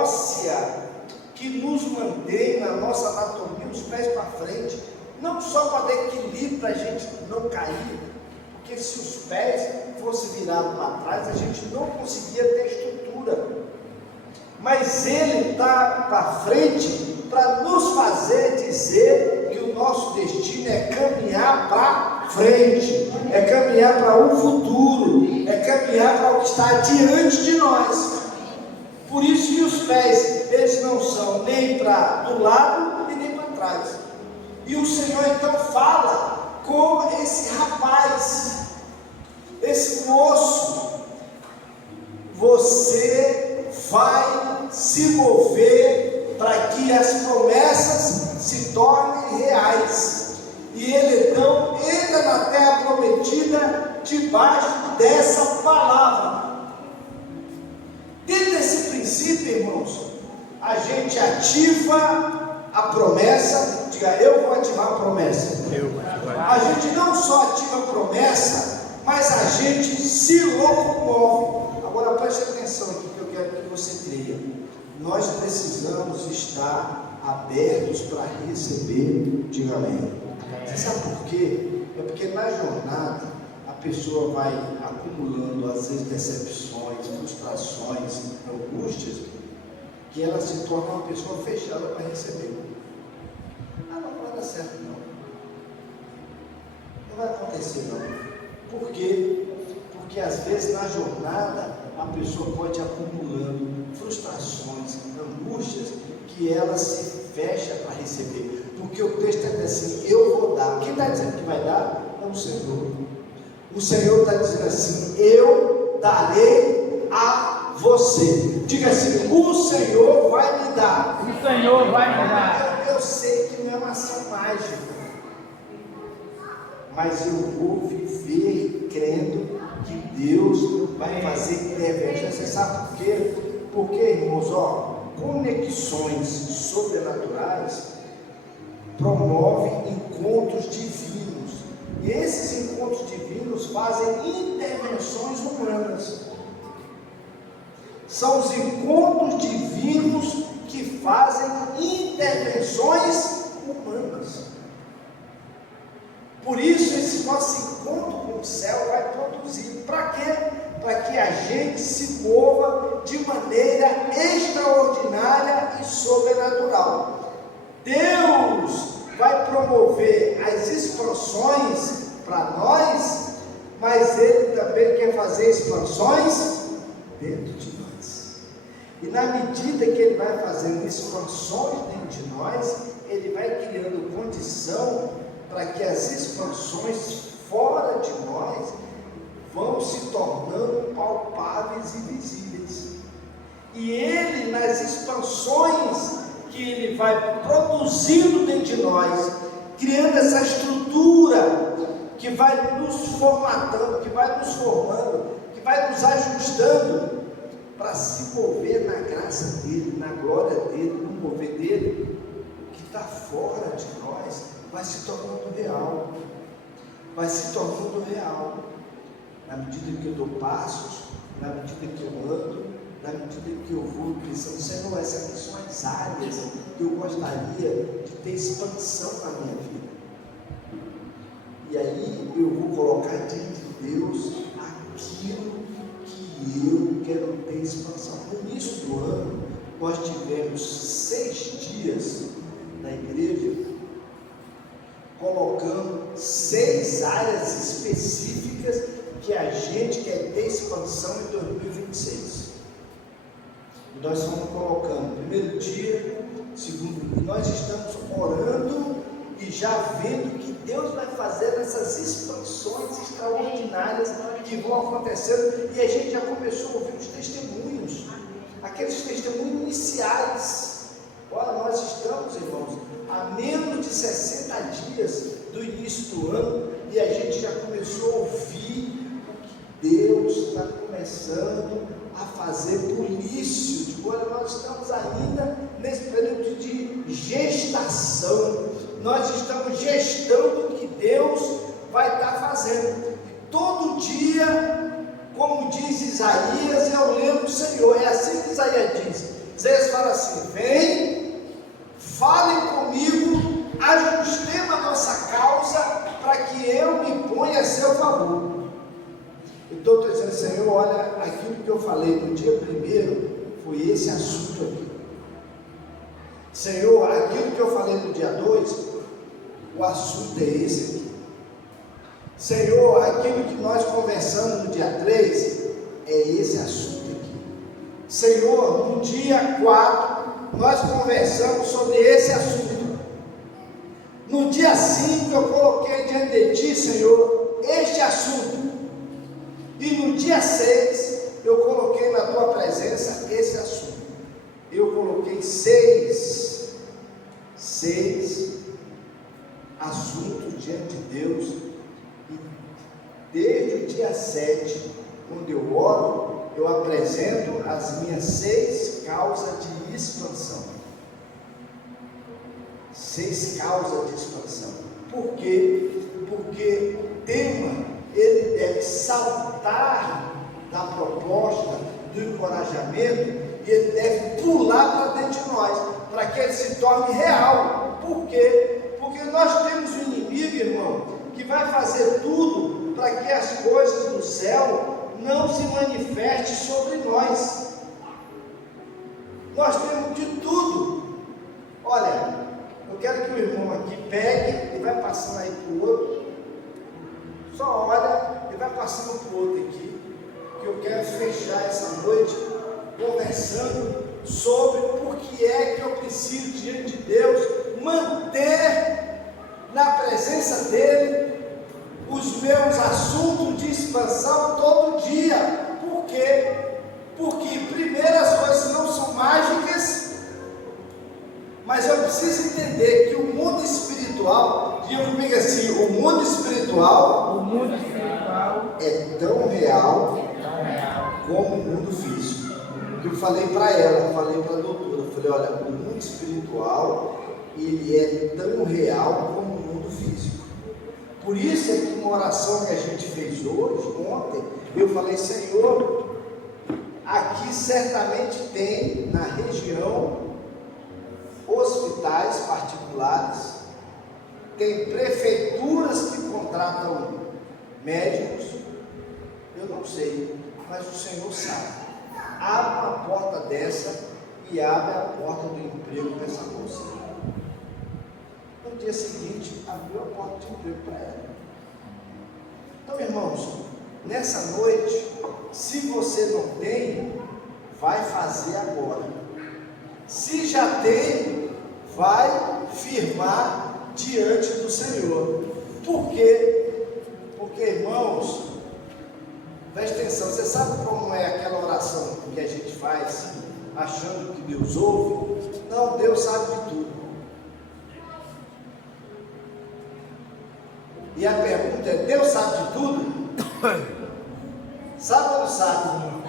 óssea que nos mantém na nossa anatomia os pés para frente, não só para dar equilíbrio, para a gente não cair, porque se os pés fossem virados para trás, a gente não conseguia ter estrutura, mas ele está para frente para nos fazer dizer que o nosso destino é caminhar para frente, é caminhar para o futuro, é caminhar para o que está diante de nós. Por isso que os pés, eles não são nem para do lado e nem para trás. E o Senhor então fala com esse rapaz, esse moço: você vai se mover para que as promessas se tornem reais. E ele então entra na terra prometida debaixo dessa palavra. Dentro desse princípio, irmãos, a gente ativa a promessa. Diga, eu vou ativar a promessa. A gente não só ativa a promessa, mas a gente se locomove. Agora preste atenção aqui que eu quero que você creia. Nós precisamos estar abertos para receber. Diga amém. Você sabe por quê? É porque na jornada a pessoa vai acumulando às vezes decepções, frustrações, angústias, que ela se torna uma pessoa fechada para receber. Não vai dar certo não. Não vai acontecer não. Por quê? Porque às vezes na jornada a pessoa pode ir acumulando frustrações, angústias, que ela se fecha para receber. Porque o texto é assim: eu vou dar. Quem está dizendo que vai dar? É o Senhor. O Senhor está dizendo assim: eu darei a você. Diga assim: o Senhor vai me dar. O Senhor vai me dar. Eu sei que não é uma ação mágica, mas eu vou viver crendo que Deus vai fazer intervenção. Você sabe por quê? Porque, irmãos, conexões sobrenaturais promovem encontros divinos. E esses encontros divinos fazem intervenções humanas. São os encontros divinos que fazem intervenções humanas. Por isso esse nosso encontro com o céu vai produzir. Para quê? Para que a gente se mova de maneira extraordinária e sobrenatural. Deus vai promover as expansões para nós, mas Ele também quer fazer expansões dentro de nós. E na medida que Ele vai fazendo expansões dentro de nós, Ele vai criando condição para que as expansões fora de nós vão se tornando palpáveis e visíveis. E Ele, nas expansões que Ele vai produzindo dentro de nós, criando essa estrutura que vai nos formatando, que vai nos formando, que vai nos ajustando para se mover na graça dEle, na glória dEle, no mover dEle. O que está fora de nós vai se tornando real, vai se tornando real, na medida que eu dou passos, na medida que eu ando, na medida que eu vou pensando: Senhor, essas são as áreas que eu gostaria de ter expansão na minha vida. E aí eu vou colocar diante de Deus aquilo que eu quero ter expansão. No início do ano, nós tivemos 6 dias na igreja, colocando 6 áreas específicas que a gente quer ter expansão em 2026. E nós estamos colocando: primeiro dia, segundo, e nós estamos orando e já vendo que Deus vai fazer essas expansões extraordinárias que vão acontecendo. E a gente já começou a ouvir os testemunhos, aqueles testemunhos iniciais. Olha, nós estamos, irmãos, a menos de 60 dias do início do ano, e a gente já começou a ouvir o que Deus está começando a fazer por início. Olha, nós estamos ainda nesse período de gestação. Nós estamos gestando o que Deus vai estar fazendo. E todo dia, como diz Isaías, eu lembro do Senhor. É assim que Isaías diz. Isaías fala falaram assim: vem, falem comigo, ajustemos a nossa causa para que eu me ponha a seu favor. Então eu estou dizendo: Senhor, olha, aquilo que eu falei no dia primeiro foi esse assunto aqui. Senhor, aquilo que eu falei no dia 2, o assunto é esse aqui. Senhor, aquilo que nós conversamos no dia 3 é esse assunto aqui. Senhor, no dia 4 nós conversamos sobre esse assunto. No dia 5 eu coloquei diante de Ti, Senhor, este assunto. E no dia 6 eu coloquei na Tua presença esse assunto. Eu coloquei seis assuntos diante de Deus, e desde o dia 7, quando eu oro, eu apresento as minhas 6 causas de expansão. 6 causas de expansão. Por quê? Porque o tema, ele deve saltar da proposta, do encorajamento, e ele deve pular para dentro de nós, para que ele se torne real. Por quê? Porque nós temos um inimigo, irmão, que vai fazer tudo para que as coisas do céu não se manifestem sobre nós. Nós temos de tudo. Olha, eu quero que o irmão aqui pegue e vai passando aí para o outro. Só olha e vai passando para o outro aqui, que eu quero fechar essa noite conversando sobre por que é que eu preciso diante de Deus manter na presença dele os meus assuntos de expansão todo dia. Por quê? Porque primeiro as coisas não são mágicas, mas eu preciso entender que o mundo espiritual, diga comigo assim, o mundo espiritual é tão real como o mundo físico. Que eu falei para ela, falei para a doutora, eu falei: olha, o mundo espiritual, ele é tão real como o mundo físico. Por isso é que uma oração que a gente fez ontem, eu falei: Senhor, aqui certamente tem na região hospitais particulares, tem prefeituras que contratam médicos, eu não sei, mas o Senhor sabe. Abre uma porta dessa e abre a porta do emprego dessa moça. No dia seguinte, abriu a porta de emprego para ela. Então, irmãos, nessa noite, se você não tem, vai fazer agora. Se já tem, vai firmar diante do Senhor. Por quê? Porque, irmãos, preste atenção, você sabe como é aquela oração que a gente faz achando que Deus ouve? Não, Deus sabe de tudo. E a pergunta é: Deus sabe de tudo? Sabe ou não sabe?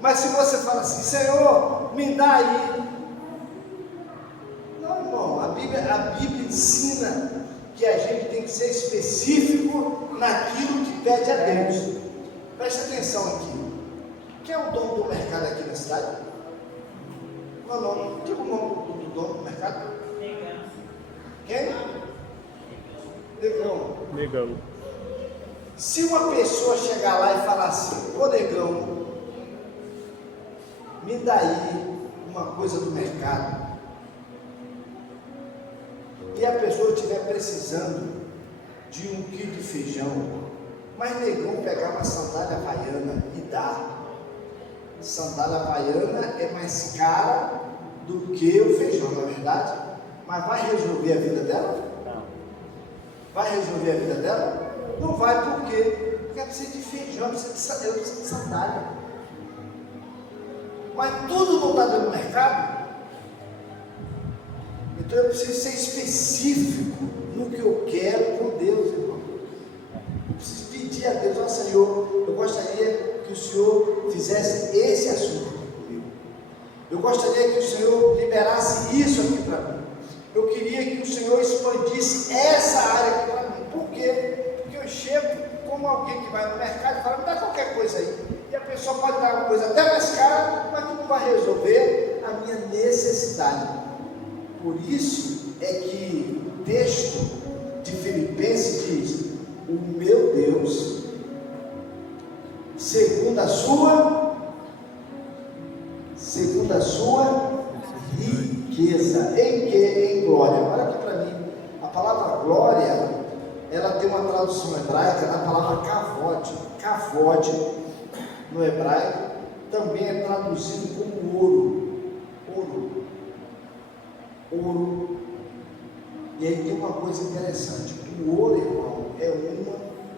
Mas se você fala assim: Senhor, me dá aí. Não, irmão, a Bíblia ensina que a gente tem que ser específico naquilo que pede a Deus. Preste atenção aqui. Quem é o dono do mercado aqui na cidade? Qual é o nome? Diga o nome do dono do mercado. Quem? Negão. Se uma pessoa chegar lá e falar assim: ô negão, me dá aí uma coisa do mercado, e a pessoa estiver precisando de 1 quilo de feijão, mas negão pegar uma sandália havaiana e dar. Sandália havaiana é mais cara do que o feijão, não é verdade? Mas vai resolver a vida dela? Não. Vai resolver a vida dela? Não vai. Por quê? Porque ela precisa de feijão, ela precisa de sandália. Mas tudo não está dentro do mercado. Então eu preciso ser específico no que eu quero com Deus, irmão. Eu preciso pedir a Deus: ó Senhor, eu gostaria que o Senhor fizesse esse assunto comigo. Eu gostaria que o Senhor liberasse isso aqui para mim. Eu queria que o Senhor expandisse essa área aqui para mim. Por quê? Porque eu chego como alguém que vai no mercado e fala: me dá qualquer coisa aí. E a pessoa pode dar uma coisa até mais cara, mas que não vai resolver a minha necessidade. Por isso é que o texto de Filipenses diz: o meu Deus, segundo a sua riqueza, em que? Em glória. Olha aqui para mim, a palavra glória, ela tem uma tradução hebraica na palavra kavod. Kavod, no hebraico, também é traduzido como ouro. Ouro. E aí tem uma coisa interessante: o ouro, irmão,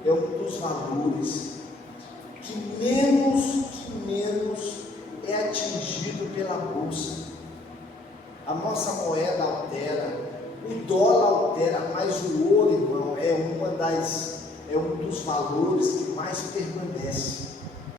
é um dos valores que menos é atingido pela bolsa. A nossa moeda altera, o dólar altera, mas o ouro, irmão, é um dos valores que mais permanece.